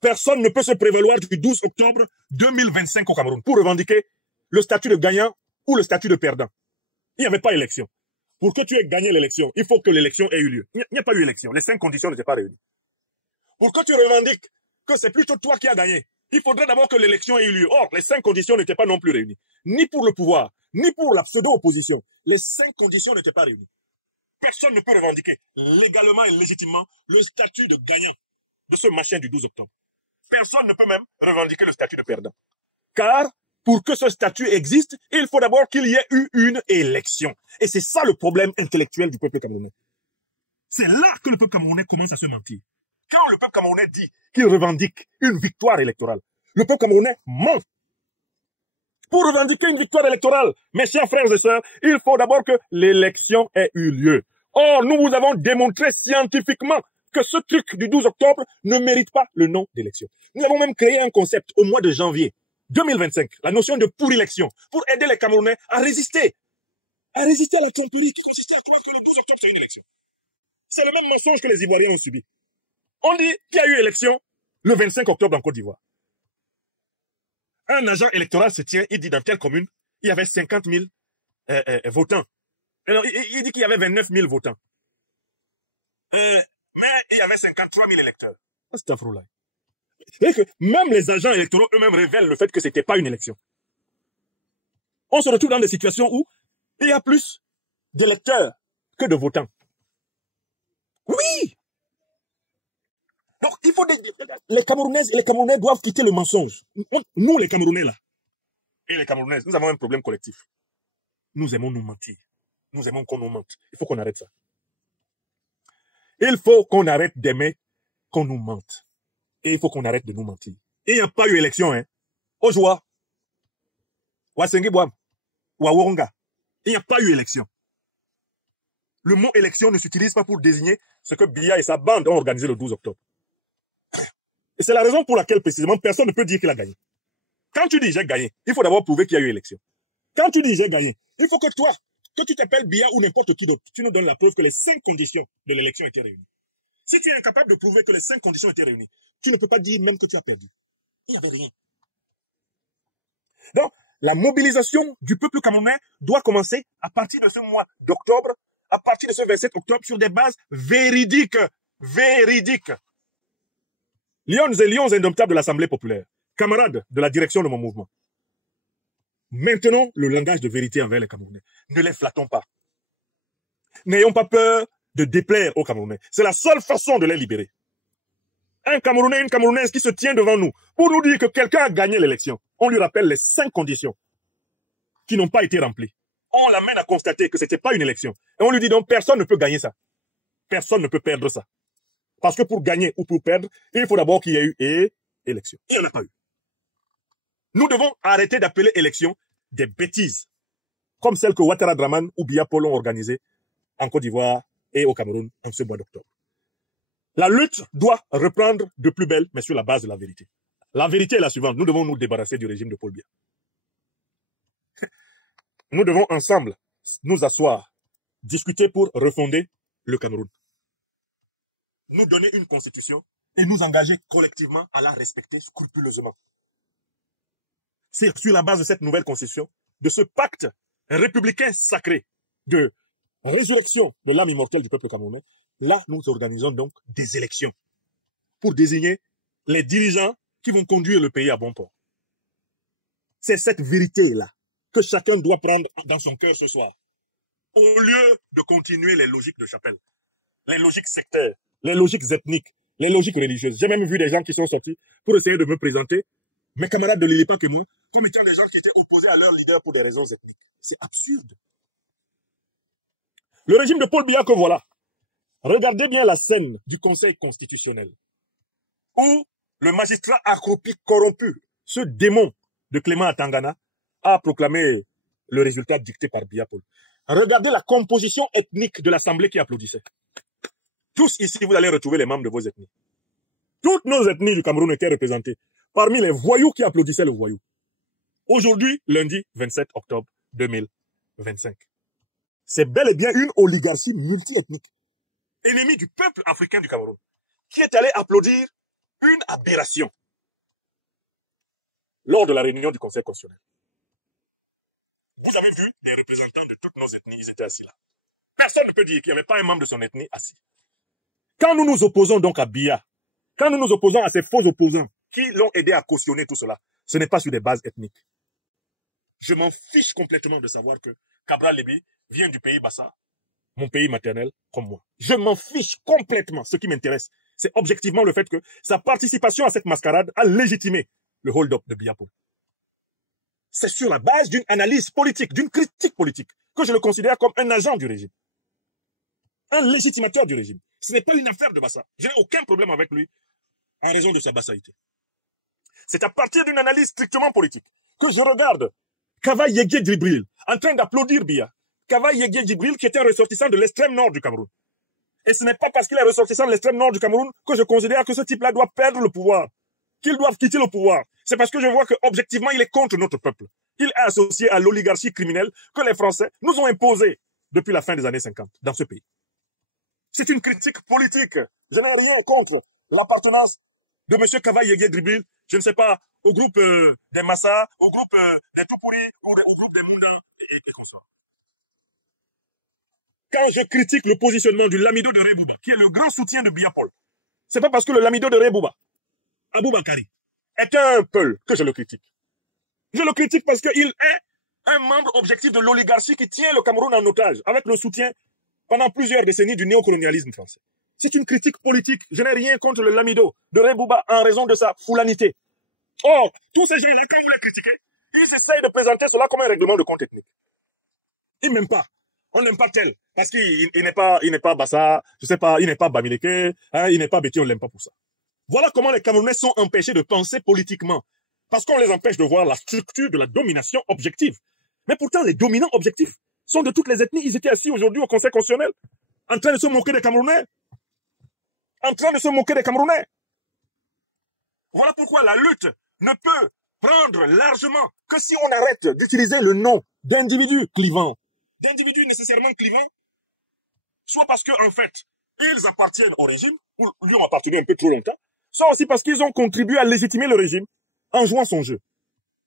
Personne ne peut se prévaloir du 12 octobre 2025 au Cameroun pour revendiquer le statut de gagnant ou le statut de perdant. Il n'y avait pas élection. Pour que tu aies gagné l'élection, il faut que l'élection ait eu lieu. Il n'y a pas eu élection. Les 5 conditions n'étaient pas réunies. Pour que tu revendiques que c'est plutôt toi qui as gagné, il faudrait d'abord que l'élection ait eu lieu. Or, les 5 conditions n'étaient pas non plus réunies. Ni pour le pouvoir, ni pour la pseudo-opposition. Les 5 conditions n'étaient pas réunies. Personne ne peut revendiquer légalement et légitimement le statut de gagnant de ce machin du 12 octobre. Personne ne peut même revendiquer le statut de perdant. Car, pour que ce statut existe, il faut d'abord qu'il y ait eu une élection. Et c'est ça le problème intellectuel du peuple camerounais. C'est là que le peuple camerounais commence à se mentir. Quand le peuple camerounais dit qu'il revendique une victoire électorale, le peuple camerounais ment. Pour revendiquer une victoire électorale, mes chers frères et sœurs, il faut d'abord que l'élection ait eu lieu. Or, nous vous avons démontré scientifiquement que ce truc du 12 octobre ne mérite pas le nom d'élection. Nous avons même créé un concept au mois de janvier 2025, la notion de pour-élection, pour aider les Camerounais à résister à la tromperie qui consistait à croire que le 12 octobre, c'est une élection. C'est le même mensonge que les Ivoiriens ont subi. On dit qu'il y a eu élection le 25 octobre en Côte d'Ivoire. Un agent électoral se tient, il dit dans telle commune, il y avait 50 000 votants. Alors, il dit qu'il y avait 29 000 votants. Mais il y avait 53 000 électeurs. C'est un frôle. C'est-à-dire que même les agents électoraux eux-mêmes révèlent le fait que ce n'était pas une élection. On se retrouve dans des situations où il y a plus d'électeurs que de votants. Oui! Donc, il faut les Camerounaises et les Camerounais doivent quitter le mensonge. Nous, les Camerounais, là, et les Camerounaises, nous avons un problème collectif. Nous aimons nous mentir. Nous aimons qu'on nous mente. Il faut qu'on arrête ça. Il faut qu'on arrête d'aimer qu'on nous mente. Et il faut qu'on arrête de nous mentir. Et il n'y a pas eu élection, hein. Ojoa, Wasengi Boam, Waworonga. Il n'y a pas eu élection. Le mot élection ne s'utilise pas pour désigner ce que Biya et sa bande ont organisé le 12 octobre. Et c'est la raison pour laquelle, précisément, personne ne peut dire qu'il a gagné. Quand tu dis j'ai gagné, il faut d'abord prouver qu'il y a eu élection. Quand tu dis j'ai gagné, il faut que toi, que tu t'appelles Biya ou n'importe qui d'autre, tu nous donnes la preuve que les 5 conditions de l'élection étaient réunies. Si tu es incapable de prouver que les 5 conditions étaient réunies, tu ne peux pas dire même que tu as perdu. Il n'y avait rien. Donc, la mobilisation du peuple camerounais doit commencer à partir de ce mois d'octobre, à partir de ce 27 octobre, sur des bases véridiques. Véridiques. Lions et lions indomptables de l'Assemblée populaire, camarades de la direction de mon mouvement. Maintenons le langage de vérité envers les Camerounais. Ne les flattons pas. N'ayons pas peur de déplaire aux Camerounais. C'est la seule façon de les libérer. Un Camerounais, une Camerounaise qui se tient devant nous pour nous dire que quelqu'un a gagné l'élection. On lui rappelle les 5 conditions qui n'ont pas été remplies. On l'amène à constater que ce n'était pas une élection. Et on lui dit donc personne ne peut gagner ça. Personne ne peut perdre ça. Parce que pour gagner ou pour perdre, il faut d'abord qu'il y ait eu élection. Il n'y en a pas eu. Nous devons arrêter d'appeler élection des bêtises, comme celles que Ouattara Draman ou Biya Paul ont organisées en Côte d'Ivoire et au Cameroun en ce mois d'octobre. La lutte doit reprendre de plus belle, mais sur la base de la vérité. La vérité est la suivante. Nous devons nous débarrasser du régime de Paul Biya. Nous devons ensemble nous asseoir, discuter pour refonder le Cameroun. Nous donner une constitution et nous engager collectivement à la respecter scrupuleusement. C'est sur la base de cette nouvelle constitution, de ce pacte républicain sacré de résurrection de l'âme immortelle du peuple camerounais, là, nous organisons donc des élections pour désigner les dirigeants qui vont conduire le pays à bon port. C'est cette vérité-là que chacun doit prendre dans son cœur ce soir. Au lieu de continuer les logiques de chapelle, les logiques sectaires, les logiques ethniques, les logiques religieuses. J'ai même vu des gens qui sont sortis pour essayer de me présenter, mes camarades de l'ILIPA que moi, comme étant des gens qui étaient opposés à leur leader pour des raisons ethniques. C'est absurde. Le régime de Paul Biya que voilà. Regardez bien la scène du Conseil constitutionnel, où le magistrat accroupi corrompu, ce démon de Clément Atangana, a proclamé le résultat dicté par Biya Paul. Regardez la composition ethnique de l'Assemblée qui applaudissait. Tous ici, vous allez retrouver les membres de vos ethnies. Toutes nos ethnies du Cameroun étaient représentées parmi les voyous qui applaudissaient le voyou. Aujourd'hui, lundi 27 octobre 2025. C'est bel et bien une oligarchie multiethnique, ennemie du peuple africain du Cameroun, qui est allée applaudir une aberration lors de la réunion du Conseil constitutionnel. Vous avez vu des représentants de toutes nos ethnies, ils étaient assis là. Personne ne peut dire qu'il n'y avait pas un membre de son ethnie assis. Quand nous nous opposons donc à Biya, quand nous nous opposons à ces faux opposants qui l'ont aidé à cautionner tout cela, ce n'est pas sur des bases ethniques. Je m'en fiche complètement de savoir que Cabral Lébi vient du pays Bassa, mon pays maternel, comme moi. Je m'en fiche complètement. Ce qui m'intéresse, c'est objectivement le fait que sa participation à cette mascarade a légitimé le hold-up de Biya Paul. C'est sur la base d'une analyse politique, d'une critique politique, que je le considère comme un agent du régime. Un légitimateur du régime. Ce n'est pas une affaire de Bassa. Je n'ai aucun problème avec lui en raison de sa bassaïté. C'est à partir d'une analyse strictement politique que je regarde Kava Yegye Djibril en train d'applaudir Biya. Kava Yegye Djibril qui était un ressortissant de l'extrême nord du Cameroun. Et ce n'est pas parce qu'il est ressortissant de l'extrême nord du Cameroun que je considère que ce type-là doit perdre le pouvoir, qu'il doit quitter le pouvoir. C'est parce que je vois qu'objectivement, il est contre notre peuple. Il est associé à l'oligarchie criminelle que les Français nous ont imposée depuis la fin des années 50 dans ce pays. C'est une critique politique. Je n'ai rien contre l'appartenance de M. Kava Yegye Djibril, je ne sais pas, au groupe des Massa, au groupe des Tupuri, au groupe des Munda et consorts. Quand je critique le positionnement du Lamido de Rebouba, qui est le grand soutien de Biya Paul, c'est pas parce que le Lamido de Rebouba, Aboubakari, est un peul que je le critique. Je le critique parce qu'il est un membre objectif de l'oligarchie qui tient le Cameroun en otage, avec le soutien pendant plusieurs décennies du néocolonialisme français. C'est une critique politique. Je n'ai rien contre le Lamido de Rebouba en raison de sa foulanité. Or, tous ces gens-là, quand vous les critiquez, ils essayent de présenter cela comme un règlement de compte ethnique. Ils n'aiment pas. On n'aime pas tel. Parce qu'il n'est pas Bassa, je sais pas, il n'est pas Bamileke, hein, il n'est pas Béti, on l'aime pas pour ça. Voilà comment les Camerounais sont empêchés de penser politiquement. Parce qu'on les empêche de voir la structure de la domination objective. Mais pourtant, les dominants objectifs sont de toutes les ethnies. Ils étaient assis aujourd'hui au Conseil constitutionnel, en train de se moquer des Camerounais. En train de se moquer des Camerounais. Voilà pourquoi la lutte ne peut prendre largement que si on arrête d'utiliser le nom d'individus clivants, d'individus nécessairement clivants, soit parce qu'en fait, ils appartiennent au régime, ou lui ont appartenu un peu trop longtemps, soit aussi parce qu'ils ont contribué à légitimer le régime en jouant son jeu.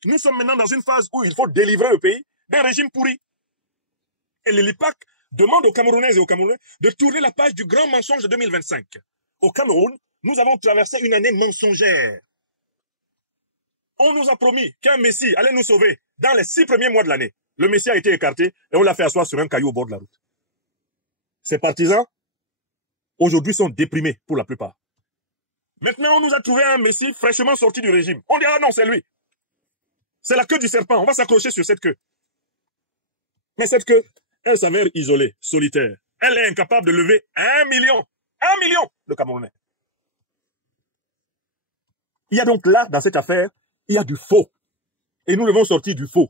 Nous sommes maintenant dans une phase où il faut délivrer le pays d'un régime pourri. Et l'ILIPAC demande aux Camerounaises et aux Camerounais de tourner la page du grand mensonge de 2025. Au Cameroun, nous avons traversé une année mensongère. On nous a promis qu'un Messie allait nous sauver dans les 6 premiers mois de l'année. Le Messie a été écarté et on l'a fait asseoir sur un caillou au bord de la route. Ces partisans, aujourd'hui, sont déprimés pour la plupart. Maintenant, on nous a trouvé un Messie fraîchement sorti du régime. On dit, ah non, c'est lui. C'est la queue du serpent. On va s'accrocher sur cette queue. Mais cette queue, elle s'avère isolée, solitaire. Elle est incapable de lever 1 million de Camerounais. Il y a donc là, dans cette affaire, il y a du faux. Et nous devons sortir du faux.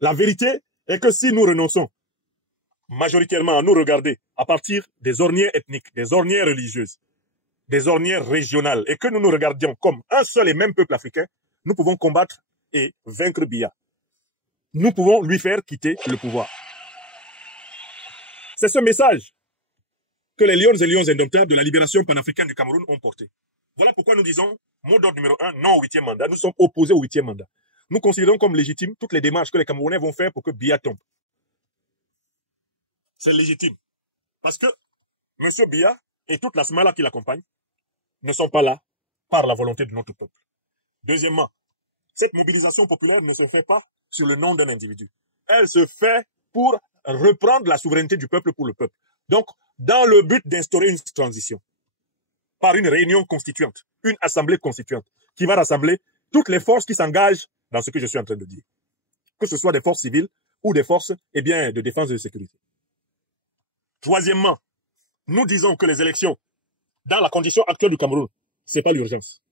La vérité est que si nous renonçons majoritairement à nous regarder à partir des ornières ethniques, des ornières religieuses, des ornières régionales, et que nous nous regardions comme un seul et même peuple africain, nous pouvons combattre et vaincre Biya. Nous pouvons lui faire quitter le pouvoir. C'est ce message que les lions et lions indomptables de la libération panafricaine du Cameroun ont porté. Voilà pourquoi nous disons, mot d'ordre numéro 1, non au 8e mandat. Nous sommes opposés au 8e mandat. Nous considérons comme légitimes toutes les démarches que les Camerounais vont faire pour que Biya tombe. C'est légitime. Parce que M. Biya et toute la Smala qui l'accompagne ne sont pas là par la volonté de notre peuple. Deuxièmement, cette mobilisation populaire ne se fait pas sur le nom d'un individu. Elle se fait pour reprendre la souveraineté du peuple pour le peuple. Donc, dans le but d'instaurer une transition. par une réunion constituante, une assemblée constituante, qui va rassembler toutes les forces qui s'engagent dans ce que je suis en train de dire. Que ce soit des forces civiles ou des forces de défense et de sécurité. Troisièmement, nous disons que les élections, dans la condition actuelle du Cameroun, ce n'est pas l'urgence.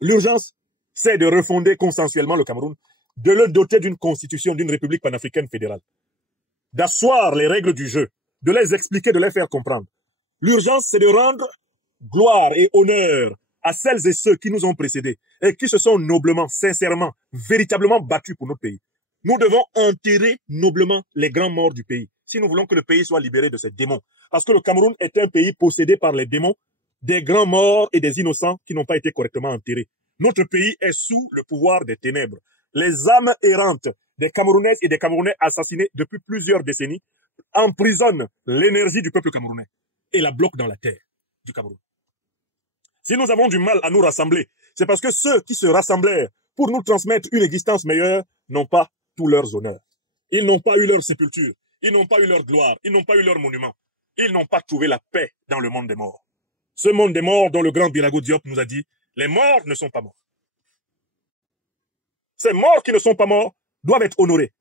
L'urgence, c'est de refonder consensuellement le Cameroun, de le doter d'une constitution, d'une république panafricaine fédérale, d'asseoir les règles du jeu, de les expliquer, de les faire comprendre. L'urgence, c'est de rendre gloire et honneur à celles et ceux qui nous ont précédés et qui se sont noblement, sincèrement, véritablement battus pour notre pays. Nous devons enterrer noblement les grands morts du pays, si nous voulons que le pays soit libéré de ces démons. Parce que le Cameroun est un pays possédé par les démons, des grands morts et des innocents qui n'ont pas été correctement enterrés. Notre pays est sous le pouvoir des ténèbres. Les âmes errantes des Camerounaises et des Camerounais assassinés depuis plusieurs décennies emprisonnent l'énergie du peuple camerounais et la bloquent dans la terre du Cameroun. Si nous avons du mal à nous rassembler, c'est parce que ceux qui se rassemblèrent pour nous transmettre une existence meilleure n'ont pas tous leurs honneurs. Ils n'ont pas eu leur sépulture, ils n'ont pas eu leur gloire, ils n'ont pas eu leur monument. Ils n'ont pas trouvé la paix dans le monde des morts. Ce monde des morts dont le grand Birago Diop nous a dit, les morts ne sont pas morts. Ces morts qui ne sont pas morts doivent être honorés.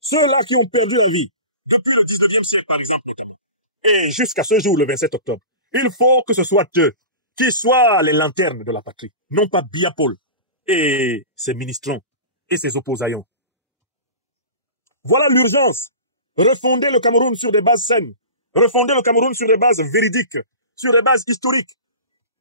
Ceux-là qui ont perdu la vie, depuis le 19e siècle par exemple notamment, et jusqu'à ce jour, le 27 octobre, il faut que ce soit eux qui soient les lanternes de la patrie, non pas Biapol et ses ministrants et ses opposaillons. Voilà l'urgence. Refonder le Cameroun sur des bases saines, refonder le Cameroun sur des bases véridiques, sur des bases historiques,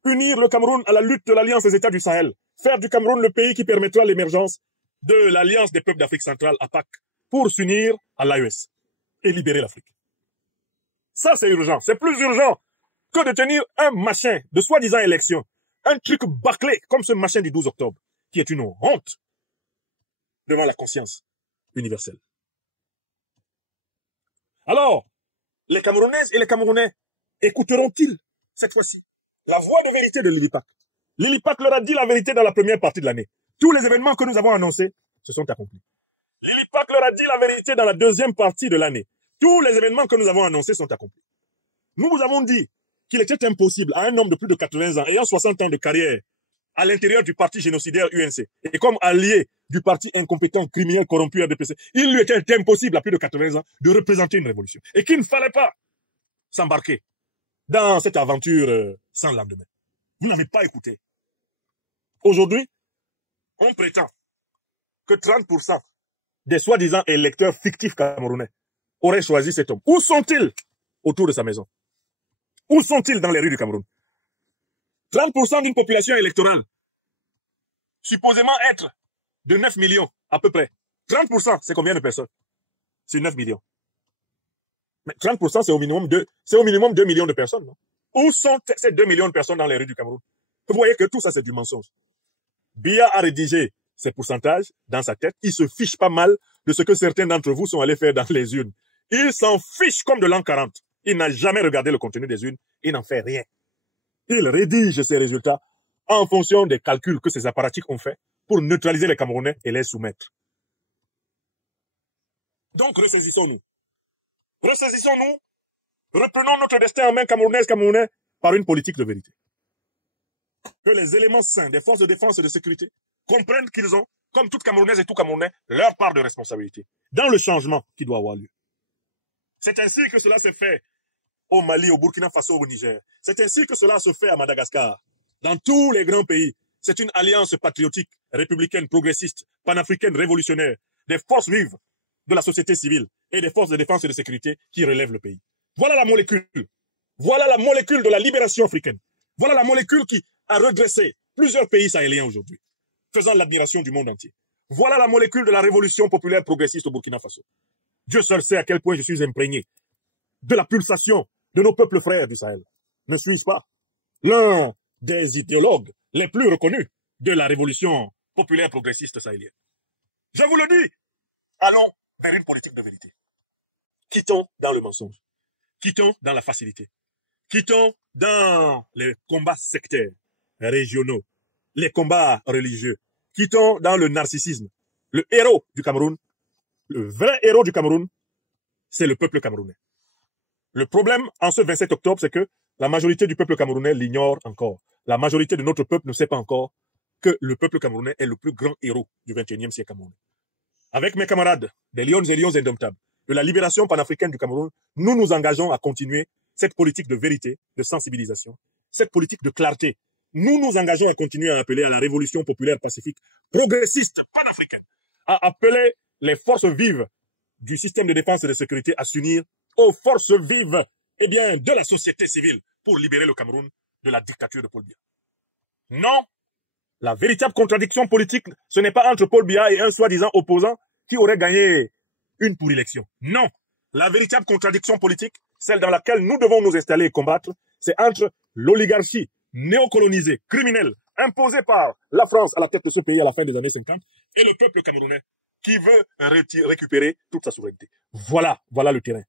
unir le Cameroun à la lutte de l'Alliance des États du Sahel, faire du Cameroun le pays qui permettra l'émergence de l'Alliance des peuples d'Afrique centrale, APAC, pour s'unir à l'AES et libérer l'Afrique. Ça, c'est urgent. C'est plus urgent que de tenir un machin de soi-disant élection, un truc bâclé comme ce machin du 12 octobre, qui est une honte devant la conscience universelle. Alors, les Camerounaises et les Camerounais écouteront-ils cette fois-ci la voix de vérité de Lilipac? Lilipac leur a dit la vérité dans la première partie de l'année. Tous les événements que nous avons annoncés se sont accomplis. Lilipac leur a dit la vérité dans la deuxième partie de l'année. Tous les événements que nous avons annoncés sont accomplis. Nous vous avons dit qu'il était impossible à un homme de plus de 80 ans, ayant 60 ans de carrière, à l'intérieur du parti génocidaire UNC, et comme allié du parti incompétent, criminel, corrompu RDPC, il lui était impossible à plus de 80 ans de représenter une révolution. Et qu'il ne fallait pas s'embarquer dans cette aventure sans lendemain. Vous n'avez pas écouté. Aujourd'hui, on prétend que 30% des soi-disant électeurs fictifs camerounais auraient choisi cet homme. Où sont-ils autour de sa maison? Où sont-ils dans les rues du Cameroun? 30% d'une population électorale, supposément être de 9 millions à peu près. 30%, c'est combien de personnes? C'est 9 millions. Mais 30%, c'est au minimum 2 millions de personnes. Non? Où sont ces 2 millions de personnes dans les rues du Cameroun? Vous voyez que tout ça, c'est du mensonge. Biya a rédigé ces pourcentages dans sa tête. Il se fiche pas mal de ce que certains d'entre vous sont allés faire dans les urnes. Il s'en fiche comme de l'an 40. Il n'a jamais regardé le contenu des urnes. Il n'en fait rien. Il rédige ses résultats en fonction des calculs que ces apparatchiks ont faits pour neutraliser les Camerounais et les soumettre. Donc, ressaisissons-nous. Ressaisissons-nous. Reprenons notre destin en main camerounais par une politique de vérité. Que les éléments sains des forces de défense et de sécurité comprennent qu'ils ont, comme toute Camerounaise et tout Camerounais, leur part de responsabilité dans le changement qui doit avoir lieu. C'est ainsi que cela s'est fait au Mali, au Burkina Faso, au Niger. C'est ainsi que cela se fait à Madagascar. Dans tous les grands pays, c'est une alliance patriotique, républicaine, progressiste, panafricaine, révolutionnaire, des forces vives de la société civile et des forces de défense et de sécurité qui relèvent le pays. Voilà la molécule. Voilà la molécule de la libération africaine. Voilà la molécule qui a redressé plusieurs pays sahéliens aujourd'hui, faisant l'admiration du monde entier. Voilà la molécule de la révolution populaire progressiste au Burkina Faso. Dieu seul sait à quel point je suis imprégné de la pulsation de nos peuples frères du Sahel. Ne suis-je pas l'un des idéologues les plus reconnus de la révolution populaire progressiste sahélienne? Je vous le dis, allons vers une politique de vérité. Quittons dans le mensonge. Quittons dans la facilité. Quittons dans les combats sectaires, régionaux, les combats religieux. Quittons dans le narcissisme. Le héros du Cameroun, le vrai héros du Cameroun, c'est le peuple camerounais. Le problème en ce 27 octobre, c'est que La majorité du peuple camerounais l'ignore encore. La majorité de notre peuple ne sait pas encore que le peuple camerounais est le plus grand héros du XXIe siècle camerounais. Avec mes camarades, des lions et lions indomptables, de la libération panafricaine du Cameroun, nous nous engageons à continuer cette politique de vérité, de sensibilisation, cette politique de clarté. Nous nous engageons à continuer à appeler à la révolution populaire pacifique, progressiste, panafricaine, à appeler les forces vives du système de défense et de sécurité à s'unir aux forces vives de la société civile pour libérer le Cameroun de la dictature de Paul Biya. Non, la véritable contradiction politique, ce n'est pas entre Paul Biya et un soi-disant opposant qui aurait gagné une pour élection. Non, la véritable contradiction politique, celle dans laquelle nous devons nous installer et combattre, c'est entre l'oligarchie néocolonisée, criminelle, imposée par la France à la tête de ce pays à la fin des années 50, et le peuple camerounais qui veut récupérer toute sa souveraineté. Voilà le terrain.